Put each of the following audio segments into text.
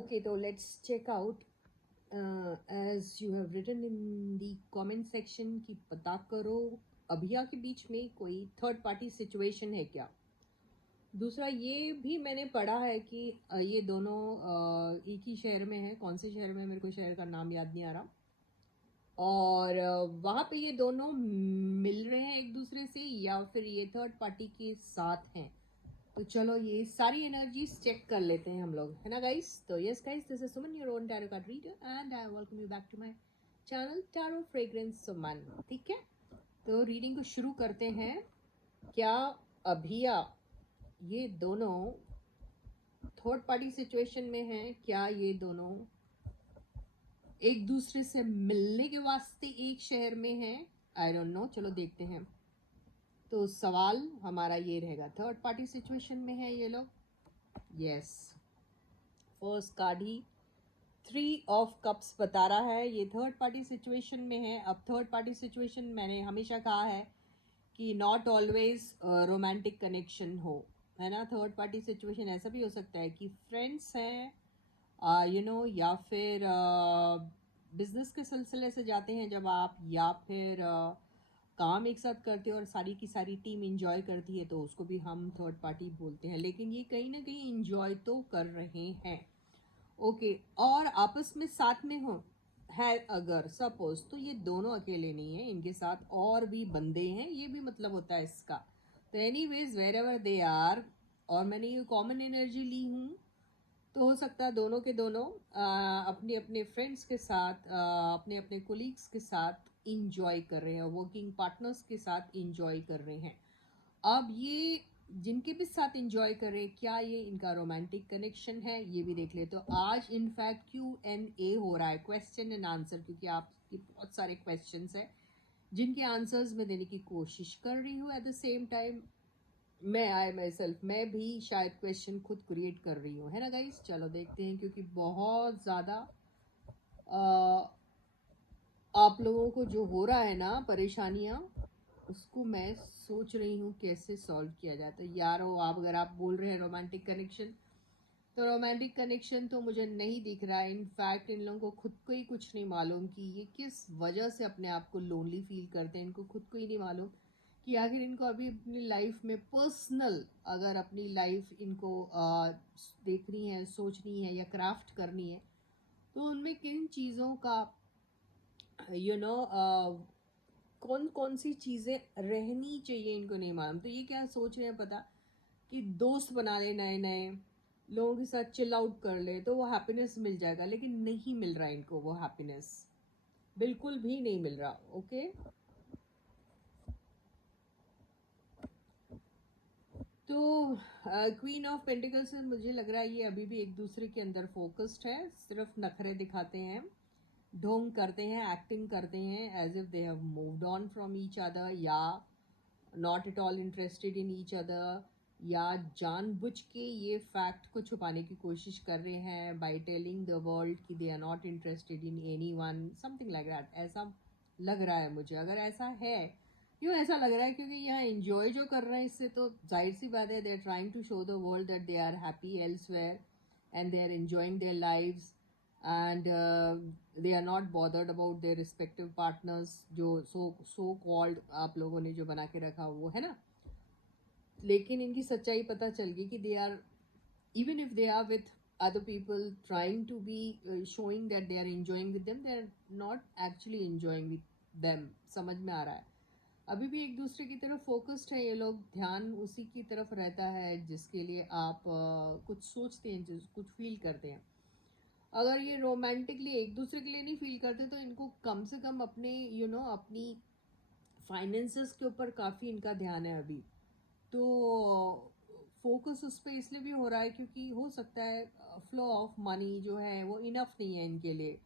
Okay, so let's check out as you have written in the comment section कि पता करो अभिया के बीच में कोई थर्ड पार्टी सिचुएशन है क्या। दूसरा ये भी मैंने पढ़ा है कि ये दोनों एक ही शहर में है। कौन से शहर में, मेरे को शहर का नाम याद नहीं आ रहा। और वहाँ पे ये दोनों मिल रहे हैं एक दूसरे से या फिर ये थर्ड पार्टी के साथ हैं। तो चलो ये सारी एनर्जीज चेक कर लेते हैं हम लोग, है ना गाइस। तो yes guys, this is Suman, your own tarot card reader, and I welcome you back to my channel tarot fragrance Suman. ठीक है, तो रीडिंग को शुरू करते हैं। क्या अभिया ये दोनों थर्ड पार्टी सिचुएशन में हैं? क्या ये दोनों एक दूसरे से मिलने के वास्ते एक शहर में हैं? आई डोंट नो, चलो देखते हैं। तो सवाल हमारा ये रहेगा, थर्ड पार्टी सिचुएशन में है ये लोग? Yes. First card he 3 of cups बता रहा है ये थर्ड पार्टी सिचुएशन में है। अब थर्ड पार्टी सिचुएशन मैंने हमेशा कहा है कि नॉट ऑलवेज रोमांटिक कनेक्शन हो, है ना। थर्ड पार्टी सिचुएशन ऐसा भी हो सकता है कि फ्रेंड्स हैं, या फिर बिजनेस के सिलसिले से जाते हैं जब आप, या फिर काम एक साथ करते हो और सारी की सारी टीम इंजॉय करती है, तो उसको भी हम थर्ड पार्टी बोलते हैं। लेकिन ये कहीं ना कहीं इंजॉय तो कर रहे हैं, ओके। और आपस में साथ में हो है अगर सपोज, तो ये दोनों अकेले नहीं है, इनके साथ और भी बंदे हैं, ये भी मतलब होता है इसका। तो anyways wherever they are, और मैंने ये कॉमन एनर्जी ली हूँ, तो हो सकता है दोनों के दोनों अपने अपने फ्रेंड्स के साथ, अपने अपने कोलीग्स के साथ इंजॉय कर रहे हैं, वर्किंग पार्टनर्स के साथ इंजॉय कर रहे हैं। अब ये जिनके भी साथ इंजॉय कर रहे हैं, क्या ये इनका रोमांटिक कनेक्शन है, ये भी देख ले। तो आज इनफैक्ट Q&A हो रहा है, क्वेश्चन एंड आंसर, क्योंकि आपके बहुत सारे क्वेश्चंस हैं जिनके आंसर्स मैं देने की कोशिश कर रही हूँ। एट द सेम टाइम मैं भी शायद क्वेश्चन खुद क्रिएट कर रही हूँ, है ना गाइस। चलो देखते हैं, क्योंकि बहुत ज़्यादा आप लोगों को जो हो रहा है ना परेशानियाँ, उसको मैं सोच रही हूँ कैसे सॉल्व किया जाए। तो यार वो आप, अगर आप बोल रहे हैं रोमांटिक कनेक्शन, तो रोमांटिक कनेक्शन तो मुझे नहीं दिख रहा है। इनफैक्ट इन लोगों को खुद को ही कुछ नहीं मालूम कि ये किस वजह से अपने आप को लोनली फील करते हैं। इनको खुद को ही नहीं मालूम कि आखिर इनको अभी अपनी लाइफ में पर्सनल, अगर अपनी लाइफ इनको देखनी है, सोचनी है या क्राफ्ट करनी है, तो उनमें किन चीज़ों का कौन कौन सी चीज़ें रहनी चाहिए, इनको नहीं मालूम। तो ये क्या सोच रहे हैं पता, कि दोस्त बना ले, नए नए लोगों के साथ चिल आउट कर ले, तो वो हैप्पीनेस मिल जाएगा। लेकिन नहीं मिल रहा इनको वो हैप्पीनेस, बिल्कुल भी नहीं मिल रहा, ओके। तो क्वीन ऑफ पेंटिकल से मुझे लग रहा है ये अभी भी एक दूसरे के अंदर फोकस्ड है, सिर्फ नखरे दिखाते हैं, ढोंग करते हैं, एक्टिंग करते हैं as if they have moved on from each other, या not at all interested in each other, या जानबूझ के ये फैक्ट को छुपाने की कोशिश कर रहे हैं बाय टेलिंग द वर्ल्ड कि they are not interested in anyone, something like that. ऐसा लग रहा है मुझे। अगर ऐसा है, क्यों ऐसा लग रहा है, क्योंकि यहाँ एंजॉय जो कर रहे हैं, इससे तो जाहिर सी बात है they are trying to show the world that they are happy elsewhere and they are enjoying their lives, and they are not bothered about their respective partners, जो so called आप लोगों ने जो बना के रखा वो है ना। लेकिन इनकी सच्चाई पता चल गई कि they are, even if they are with other people trying to be showing that they are enjoying with them, they are not actually enjoying with them। समझ में आ रहा है, अभी भी एक दूसरे की तरफ फोकस्ड है ये लोग, ध्यान उसी की तरफ रहता है जिसके लिए आप कुछ सोचते हैं, कुछ फील करते हैं। अगर ये रोमांटिकली एक दूसरे के लिए नहीं फील करते, तो इनको कम से कम अपने अपनी फाइनेंसेस के ऊपर काफ़ी इनका ध्यान है अभी। तो फोकस उस पर इसलिए भी हो रहा है क्योंकि हो सकता है फ्लो ऑफ मनी जो है वो इनफ नहीं है इनके लिए,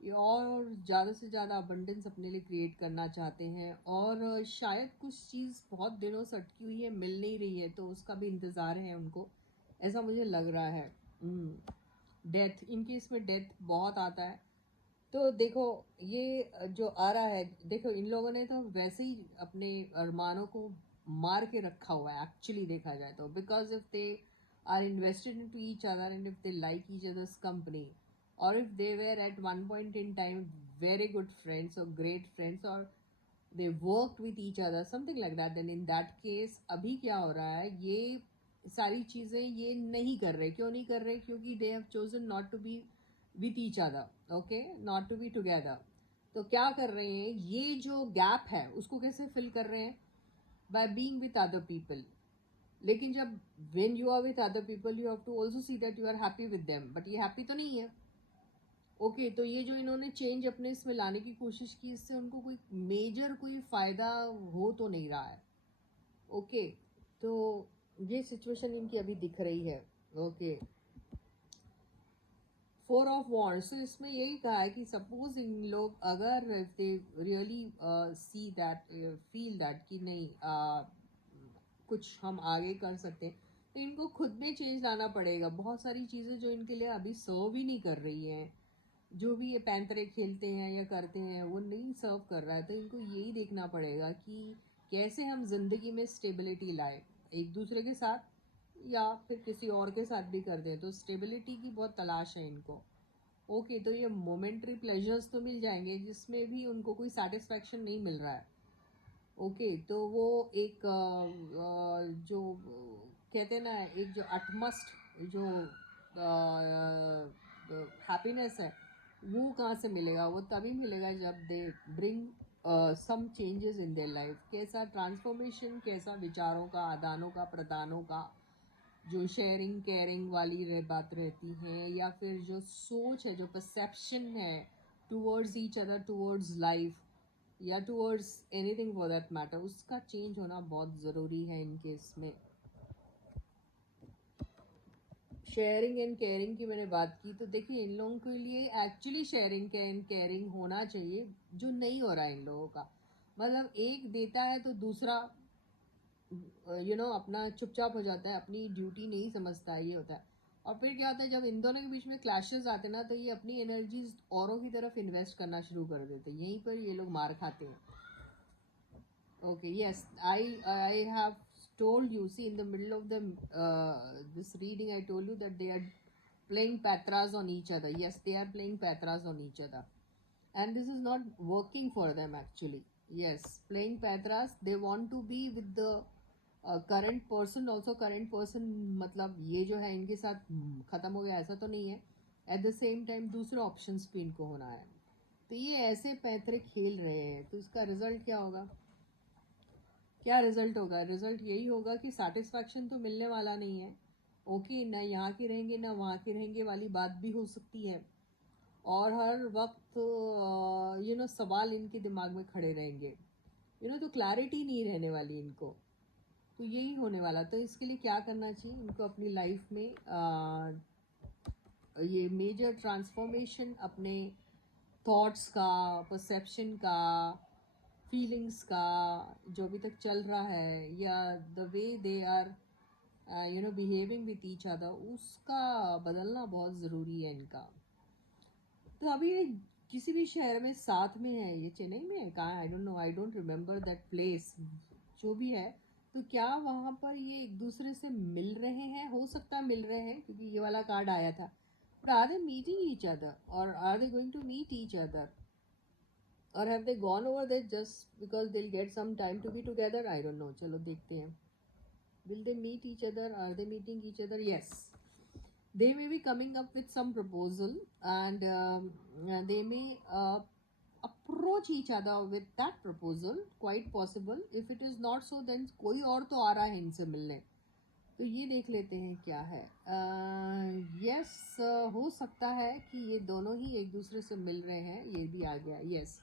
और ज़्यादा से ज़्यादा अबंडेंस अपने लिए क्रिएट करना चाहते हैं, और शायद कुछ चीज़ बहुत दिनों से अटकी हुई है, मिल नहीं रही है, तो उसका भी इंतज़ार है उनको, ऐसा मुझे लग रहा है। डेथ, इनके इसमें डेथ बहुत आता है। तो देखो ये जो आ रहा है, देखो इन लोगों ने तो वैसे ही अपने अरमानों को मार के रखा हुआ है एक्चुअली देखा जाए तो, because if they are invested into each other and if they like each other's company, or if they were at one point in time very good friends or great friends, or they worked with each other, something like that, then in that case अभी क्या हो रहा है, ये सारी चीज़ें ये नहीं कर रहे. क्यों नहीं कर रहे? क्योंकि they have chosen not to be with each other, okay, not to be together. तो क्या कर रहे हैं, ये जो गैप है उसको कैसे फिल कर रहे हैं? by being with other people. लेकिन जब when you are with other people you have to also see that you are happy with them, but ये happy तो नहीं है. ओके तो ये जो इन्होंने चेंज अपने इसमें लाने की कोशिश की, इससे उनको कोई मेजर कोई फ़ायदा हो तो नहीं रहा है. ओके तो ये सिचुएशन इनकी अभी दिख रही है. ओके 4 ऑफ वॉन्ड्स, तो इसमें यही कहा है कि सपोज इन लोग अगर if they really see that feel that कि नहीं कुछ हम आगे कर सकते हैं, तो इनको खुद में चेंज लाना पड़ेगा. बहुत सारी चीज़ें जो इनके लिए अभी सर्व ही नहीं कर रही हैं, जो भी ये पैंतरे खेलते हैं या करते हैं वो नहीं सर्व कर रहा है. तो इनको यही देखना पड़ेगा कि कैसे हम ज़िंदगी में स्टेबिलिटी लाए, एक दूसरे के साथ या फिर किसी और के साथ भी कर दें. तो स्टेबिलिटी की बहुत तलाश है इनको. ओके तो ये मोमेंट्री प्लेजर्स तो मिल जाएंगे जिसमें भी उनको कोई सेटिस्फैक्शन नहीं मिल रहा है. ओके तो वो एक जो कहते हैं ना, एक जो अटमस्ट जो हैप्पीनेस है वो कहाँ से मिलेगा? वो तभी मिलेगा जब they bring some changes in their life. कैसा ट्रांसफॉर्मेशन, कैसा विचारों का आदानों का प्रदानों का जो शेयरिंग केयरिंग वाली बात रहती है, या फिर जो सोच है, जो परसेप्शन है towards each other, towards life या towards anything for that matter, उसका चेंज होना बहुत ज़रूरी है इन केस में. शेयरिंग एंड केयरिंग की मैंने बात की, तो देखिए इन लोगों के लिए एक्चुअली शेयरिंग एंड केयरिंग होना चाहिए, जो नहीं हो रहा है इन लोगों का. मतलब एक देता है तो दूसरा अपना चुपचाप हो जाता है, अपनी ड्यूटी नहीं समझता है, ये होता है. और फिर क्या होता है, जब इन दोनों के बीच में क्लैशेस आते हैं ना, तो ये अपनी एनर्जीज औरों की तरफ इन्वेस्ट करना शुरू कर देते हैं. यहीं पर ये लोग मार खाते हैं. Okay, yes, I have told you. See, in the middle of the this reading, I told you that they are playing patras on each other. Yes, they are playing patras on each other, and this is not working for them actually. Yes, playing patras. They want to be with the current person. Also, current person मतलब ये जो है इनके साथ ख़त्म हो गया ऐसा तो नहीं है. At the same time, दूसरे options भी इनको होना है. तो ये ऐसे पैतरे खेल रहे हैं. तो इसका रिजल्ट क्या होगा? क्या रिजल्ट होगा? रिजल्ट यही होगा कि सेटिस्फैक्शन तो मिलने वाला नहीं है. ओके ना यहाँ के रहेंगे ना वहाँ के रहेंगे वाली बात भी हो सकती है. और हर वक्त सवाल इनके दिमाग में खड़े रहेंगे. तो क्लैरिटी नहीं रहने वाली इनको. तो यही होने वाला. तो इसके लिए क्या करना चाहिए इनको अपनी लाइफ में? ये मेजर ट्रांसफॉर्मेशन अपने थॉट्स का, परसेप्शन का, फीलिंग्स का, जो अभी तक चल रहा है, या the way they are behaving with each other, उसका बदलना बहुत ज़रूरी है इनका. तो अभी ये किसी भी शहर में साथ में है, ये चेन्नई में है, कहाँ, I don't know, I don't remember that place. जो भी है, तो क्या वहाँ पर ये एक दूसरे से मिल रहे हैं? हो सकता है मिल रहे हैं क्योंकि ये वाला कार्ड आया था. But are they meeting each other, और are they going to meet each other, or have they gone over there just because they'll get some time to be together? I don't know. चलो देखते हैं. Will they meet each other? Are they meeting each other? Yes. They may be coming up with some proposal, and they may approach each other with that proposal. Quite possible. If it is not so, then कोई और तो आ रहा है इनसे मिलने. तो ये देख लेते हैं क्या है. यस, हो सकता है कि ये दोनों ही एक दूसरे से मिल रहे हैं. ये भी आ गया. यस,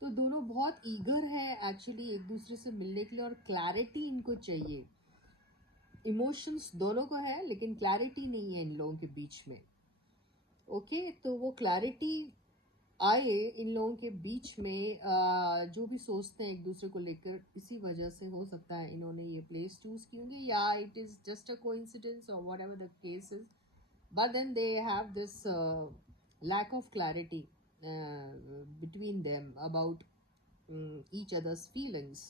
तो दोनों बहुत ईगर है एक्चुअली एक दूसरे से मिलने के लिए, और क्लैरिटी इनको चाहिए. इमोशंस दोनों को है लेकिन क्लैरिटी नहीं है इन लोगों के बीच में. ओके तो वो क्लैरिटी आए इन लोगों के बीच में. जो भी सोचते हैं एक दूसरे को लेकर, इसी वजह से हो सकता है इन्होंने ये प्लेस चूज की होंगी, या it is just a coincidence और whatever the case is. But then they have this lack of clarity between them about each other's feelings.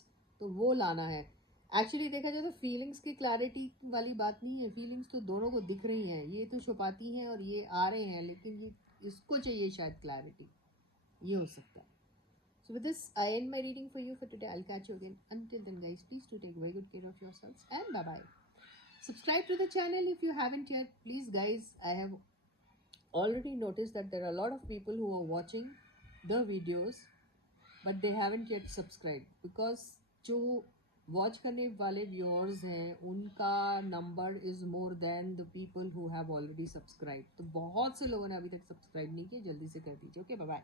तो वो लाना है. एक्चुअली देखा जाए तो फीलिंग्स की क्लैरिटी वाली बात नहीं है, फीलिंग्स तो दोनों को दिख रही हैं, ये तो छुपाती हैं और ये आ रहे हैं, लेकिन ये इसको चाहिए शायद क्लैरिटी, ये हो सकता है. So with this, I end my reading for you for today. I'll catch you again. Until then, guys, please do take very good care of yourselves and bye bye. Subscribe to the channel if you haven't yet. Please, guys, I have already noticed that there are a lot of people who are watching the videos but they haven't yet subscribed because जो watch करने वाले viewers हैं उनका number is more than the people who have already subscribe. तो बहुत से लोगों ने अभी तक सब्सक्राइब नहीं किया, जल्दी से कर दीजिए. Okay, bye bye.